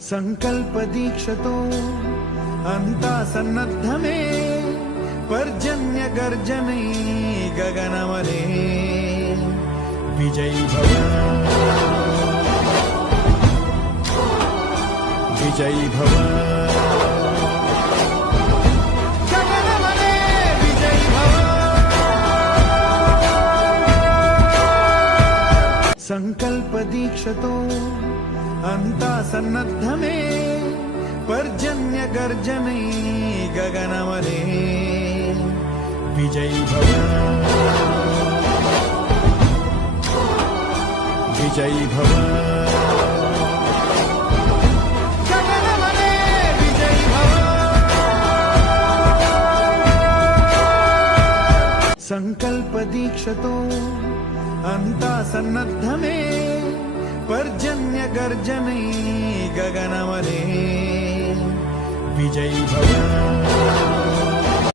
संकल्प दीक्षतो अंता सन्नद्धमे पर्जन्य गर्जने गगनमले विजयी भव विजयी भव गगनमले विजयी भव संकल्प दीक्षतो अंता सन्नद्धमे पर्जन्य गर्जने गगनमले विजयी भव विजयी भव गगनमले विजयी भव संकल्प दीक्षतो अंता सन्नद्धमे पर्जन्य गर्जने गगनमले विजयी भव।